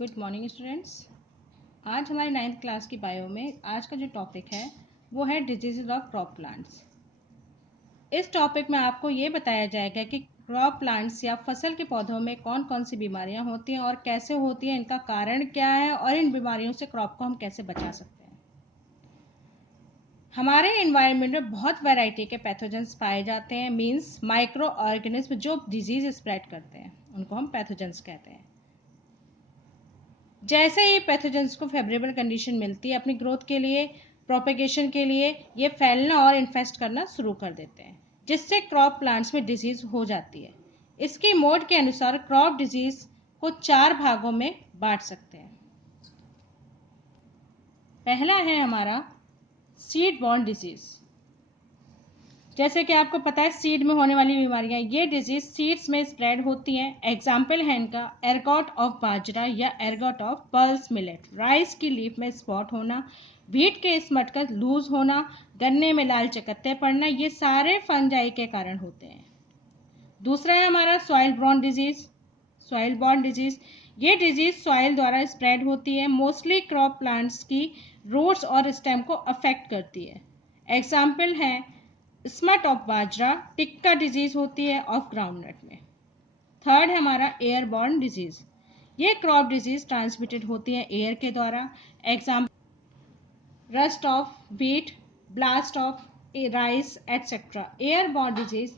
Good morning students. आज हमारे 9th class की बायो में आज का जो टॉपिक है वो है डिजीजेज ऑफ क्रॉप प्लांट्स। इस टॉपिक में आपको ये बताया जाएगा कि क्रॉप प्लांट्स या फसल के पौधों में कौन कौन सी बीमारियां होती हैं और कैसे होती हैं, इनका कारण क्या है और इन बीमारियों से क्रॉप को हम कैसे बचा सकते हैं। हमारे एनवायरनमेंट में बहुत वैरायटी के पैथोजेंस पाए जाते हैं, मींस माइक्रो ऑर्गेनिज्म जो डिजीज स्प्रेड करते हैं उनको हम पैथोजेंस कहते हैं। जैसे ही पैथोजेंस को फेवरेबल कंडीशन मिलती है अपनी ग्रोथ के लिए, प्रोपेगेशन के लिए, ये फैलना और इन्फेस्ट करना शुरू कर देते हैं, जिससे क्रॉप प्लांट्स में डिजीज हो जाती है। इसकी मोड के अनुसार क्रॉप डिजीज को 4 भागों में बांट सकते हैं। पहला है हमारा सीड बॉर्न डिजीज। जैसे कि आपको पता है सीड में होने वाली बीमारियां, ये डिजीज सीड्स में स्प्रेड होती हैं। एग्जाम्पल है इनका एर्गॉट ऑफ बाजरा या ergot of pulse millet, rice की लीफ में स्पॉट होना, व्हीट के स्मट का लूज होना, गन्ने में लाल चकत्ते पड़ना, ये सारे फंजाई के कारण होते हैं। दूसरा है हमारा soil borne disease. Soil borne disease, ये डिजीज सॉइल द्वारा स्प्रेड होती है, मोस्टली क्रॉप प्लांट्स की रूट्स और स्टेम को अफेक्ट करती है। एग्जाम्पल है smut of bajra, tikka disease होती है ऑफ ग्राउंडनट में। थर्ड है हमारा एयरबॉर्न डिजीज। ये क्रॉप डिजीज ट्रांसमिटेड होती है एयर के द्वारा। Example rust of wheat, blast of rice etcetera. Airborne disease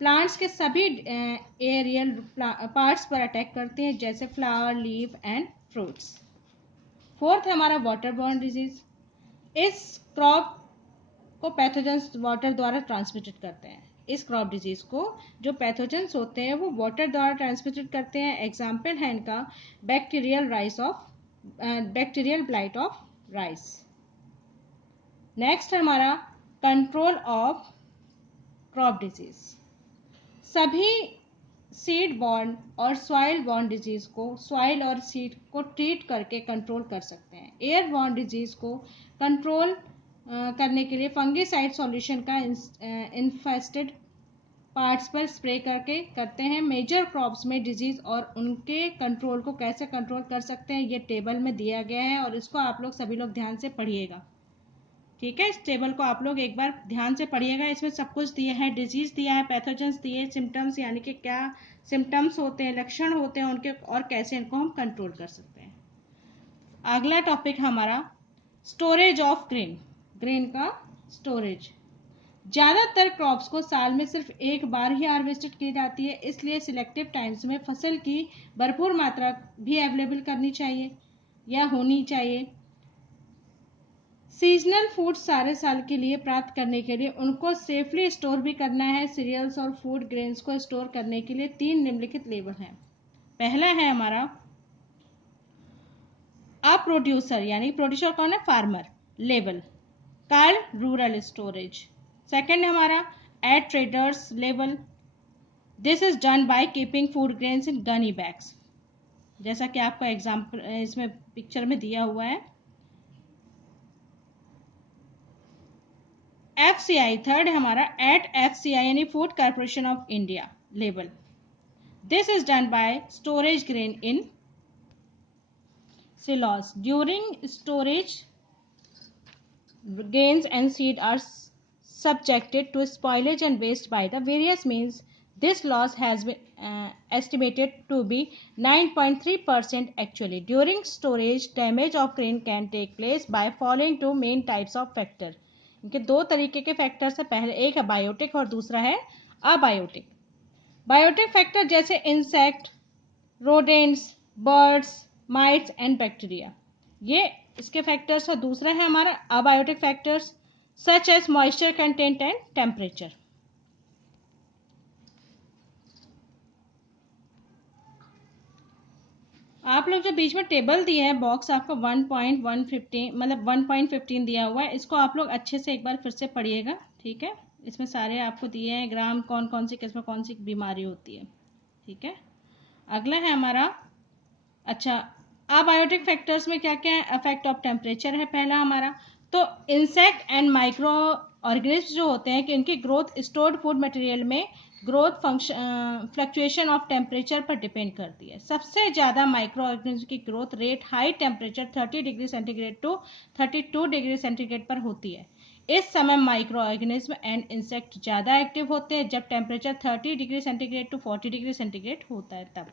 plants के सभी एरियल पार्ट्स पर अटैक करते हैं, जैसे flower, leaf and fruits. Fourth है हमारा वाटरबॉर्न डिजीज। इस क्रॉप को पैथोजेंस वाटर द्वारा ट्रांसमिटेड करते हैं। इस क्रॉप डिजीज को जो पैथोजेंस होते हैं वो वाटर द्वारा ट्रांसमिटेड करते हैं। एग्जाम्पल है इनका bacterial blight of rice. Next है हमारा कंट्रोल ऑफ क्रॉप डिजीज। सभी सीड बॉर्न और सॉइल बॉर्न डिजीज को सॉइल और सीड को ट्रीट करके कंट्रोल कर सकते हैं। एयर बॉर्न डिजीज को कंट्रोल करने के लिए फंगीसाइड सॉल्यूशन का इन्फेस्टेड पार्ट्स पर स्प्रे करके करते हैं। मेजर क्रॉप्स में डिजीज और उनके कंट्रोल को कैसे कंट्रोल कर सकते हैं ये टेबल में दिया गया है और इसको आप लोग सभी लोग ध्यान से पढ़िएगा। ठीक है, इस टेबल को आप लोग एक बार ध्यान से पढ़िएगा। इसमें सब कुछ दिया है, डिजीज दिया है, पैथोजेंस दिए, सिम्टम्स यानी कि क्या सिम्टम्स होते हैं, लक्षण होते हैं उनके और कैसे इनको हम कंट्रोल कर सकते हैं। अगला टॉपिक हमारा स्टोरेज ऑफ ग्रेन। ग्रेन का स्टोरेज। ज़्यादातर क्रॉप्स को साल में सिर्फ एक बार ही हार्वेस्टेड की जाती है, इसलिए सिलेक्टिव टाइम्स में फसल की भरपूर मात्रा भी अवेलेबल करनी चाहिए या होनी चाहिए। सीजनल फूड सारे साल के लिए प्राप्त करने के लिए उनको सेफली स्टोर भी करना है। सीरियल्स और फूड ग्रेन्स को स्टोर करने के लिए 3 निम्नलिखित लेवल हैं। पहला है हमारा अ प्रोड्यूसर, यानी प्रोड्यूसर कौन है, farmer level, called rural storage. Second हमारा at traders level, this is done by keeping food grains in gunny bags, जैसा कि आपका एग्जाम्पल इसमें पिक्चर में दिया हुआ है। FCI थर्ड है हमारा एट FCI यानी food corporation of India level, this is done bye storage grain in silos. During storage, grains and seed are subjected to spoilage and waste by the various means. This loss has been estimated to be 9.3% actually. During storage, damage of grain can take place by following two main types of factor. इनके दो तरीके के factor है, पहले एक है biotic और दूसरा है अबायोटिक। बायोटिक फैक्टर जैसे insect, rodents, birds, mites and bacteria, ये इसके फैक्टर्स। और दूसरा है हमारा abiotic factors such as moisture content and temperature. आप लोग जो बीच में टेबल दिया है बॉक्स आपको 1.115 मतलब 1.15 दिया हुआ है, इसको आप लोग अच्छे से एक बार फिर से पढ़िएगा। ठीक है, इसमें सारे आपको दिए हैं ग्राम, कौन कौन सी किस्म कौन सी बीमारी होती है। ठीक है, अगला है हमारा अच्छा अबायोटिक फैक्टर्स में क्या क्या है, इफेक्ट ऑफ टेम्परेचर है पहला हमारा। तो इंसेक्ट एंड माइक्रो ऑर्गेनिज्म जो होते हैं कि इनकी ग्रोथ स्टोर्ड फूड मटेरियल में growth function fluctuation of temperature पर डिपेंड करती है। सबसे ज़्यादा माइक्रो ऑर्गेनिज्म की growth rate high temperature 30 degree centigrade to 32 degree centigrade पर होती है। इस समय माइक्रो ऑर्गेनिज्म एंड इंसेक्ट ज़्यादा एक्टिव होते हैं जब temperature 30 degree centigrade to 40 degree centigrade होता है तब।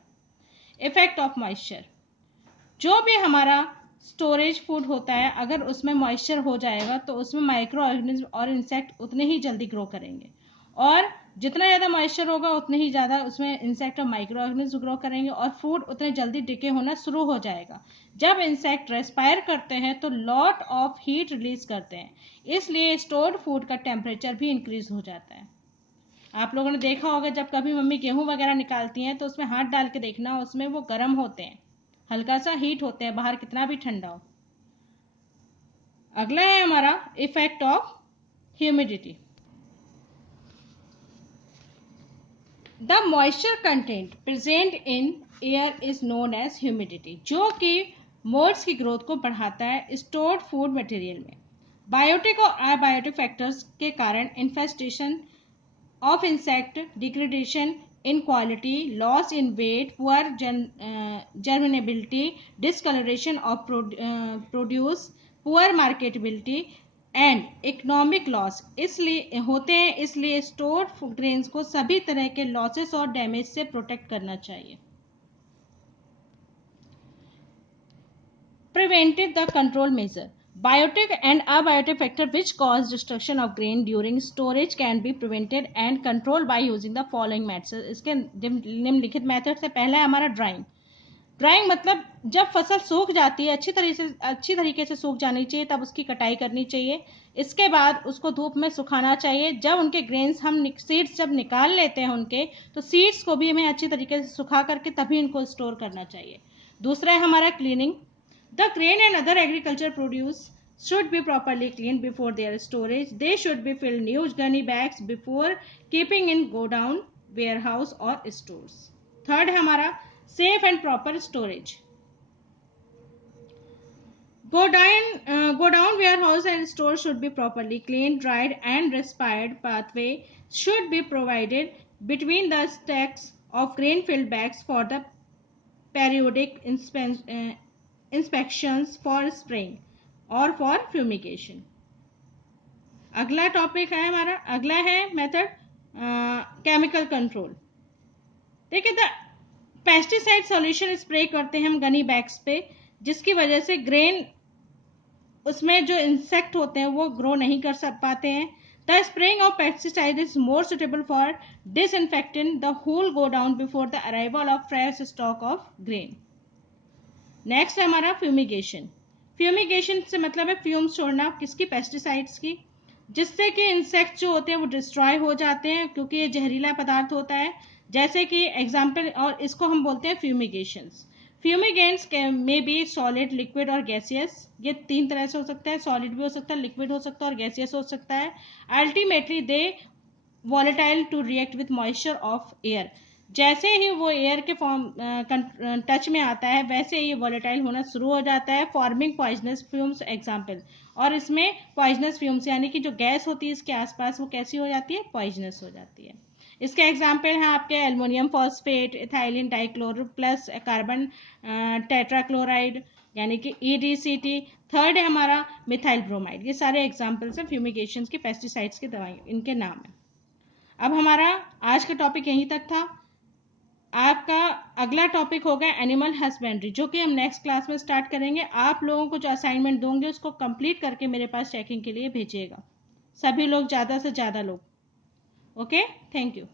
इफेक्ट ऑफ मॉइस्चर, जो भी हमारा स्टोरेज फूड होता है अगर उसमें मॉइस्चर हो जाएगा तो उसमें माइक्रो ऑर्गेनिज्म और इंसेक्ट उतने ही जल्दी ग्रो करेंगे, और जितना ज़्यादा मॉइस्चर होगा उतने ही ज़्यादा उसमें इंसेक्ट और माइक्रो ऑर्गेनिज्म ग्रो करेंगे और फूड उतने जल्दी डिके होना शुरू हो जाएगा। जब इंसेक्ट रेस्पायर करते हैं तो लॉट ऑफ हीट रिलीज करते हैं, इसलिए स्टोर्ड फूड का टेम्परेचर भी इंक्रीज हो जाता है। आप लोगों ने देखा होगा जब कभी मम्मी गेहूं वगैरह निकालती हैं तो उसमें हाथ डाल के देखना, उसमें वो गर्म होते हैं, हल्का सा हीट होते हैं, बाहर कितना भी ठंडा हो। अगला है हमारा effect of humidity. The moisture content present in air is known as humidity, जो कि मोल्ड्स की ग्रोथ को बढ़ाता है स्टोर्ड फूड मटेरियल में। बायोटिक और अबायोटिक फैक्टर्स के कारण infestation of insect, degradation in quality, loss in weight, poor germinability, discoloration of produce, poor marketability and economic loss इसलिए होते हैं। इसलिए स्टोर्ड ग्रेन्स को सभी तरह के लॉसेस और डैमेज से प्रोटेक्ट करना चाहिए। Preventive the control measure. Biotic and abiotic factor which cause destruction of grain during storage can be prevented and controlled by using the following methods. इसके निम्नलिखित मेथड से पहला है हमारा ड्राइंग। ड्राइंग मतलब जब फसल सूख जाती है अच्छी तरीके से सूख जानी चाहिए तब उसकी कटाई करनी चाहिए। इसके बाद उसको धूप में सुखाना चाहिए। जब उनके ग्रेन्स हम सीड्स जब निकाल लेते हैं उनके, तो सीड्स को भी हमें अच्छी तरीके से सुखा करके तभी इनको स्टोर करना चाहिए। दूसरा है हमारा cleaning. The grain and other agriculture produce should be properly cleaned before their storage. They should be filled new gunny bags before keeping in godown, warehouse or stores. Third है हमारा safe and proper storage. Godown, warehouse and store should be properly cleaned, dried and respired. Pathway should be provided between the stacks of grain-filled bags for the periodic inspections for spraying और for fumigation. अगला topic है हमारा, अगला है method chemical control. देखिए, the pesticide solution spray करते हैं हम गनी बैग्स पे, जिसकी वजह से ग्रेन उसमें जो इंसेक्ट होते हैं वो ग्रो नहीं कर पाते हैं। The spraying of pesticide is more suitable for disinfecting the whole godown before the arrival of fresh stock of grain. Next है हमारा फ्यूमिगेशन। फ्यूमिगेशन से मतलब है फ्यूम्स छोड़ना, किसकी? पेस्टिसाइड्स की, जिससे कि इंसेक्ट जो होते हैं वो डिस्ट्रॉय हो जाते हैं क्योंकि ये जहरीला पदार्थ होता है। जैसे कि एग्जाम्पल, और इसको हम बोलते हैं फ्यूमिगेशंस। फ्यूमिगेंट्स में बी सॉलिड, लिक्विड और गैसियस। ये तीन तरह से हो सकता है, सॉलिड भी हो सकता है, लिक्विड हो सकता है और गैसियस हो सकता है। Ultimately they volatile to react with moisture of air. जैसे ही वो एयर के फॉर्म टच में आता है वैसे ही वॉलेटाइल होना शुरू हो जाता है, फॉर्मिंग पॉइजनस फ्यूम्स एग्जाम्पल। और इसमें पॉइजनस फ्यूम्स यानी कि जो गैस होती है इसके आसपास वो कैसी हो जाती है? पॉइजनस हो जाती है। इसके एग्जाम्पल हैं आपके aluminium phosphate, ethylene dichloride plus carbon tetrachloride यानी कि EDCT। थर्ड है हमारा मिथाइल ब्रोमाइड। ये सारे एग्जाम्पल्स हैं फ्यूमिगेशन के, पेस्टिसाइड्स की दवाई, इनके नाम है। अब हमारा आज का टॉपिक यहीं तक था। आपका अगला टॉपिक होगा एनिमल हस्बेंड्री, जो कि हम नेक्स्ट क्लास में स्टार्ट करेंगे। आप लोगों को जो असाइनमेंट दूंगे उसको कंप्लीट करके मेरे पास चेकिंग के लिए भेजिएगा, सभी लोग, ज़्यादा से ज़्यादा लोग। Okay, thank you.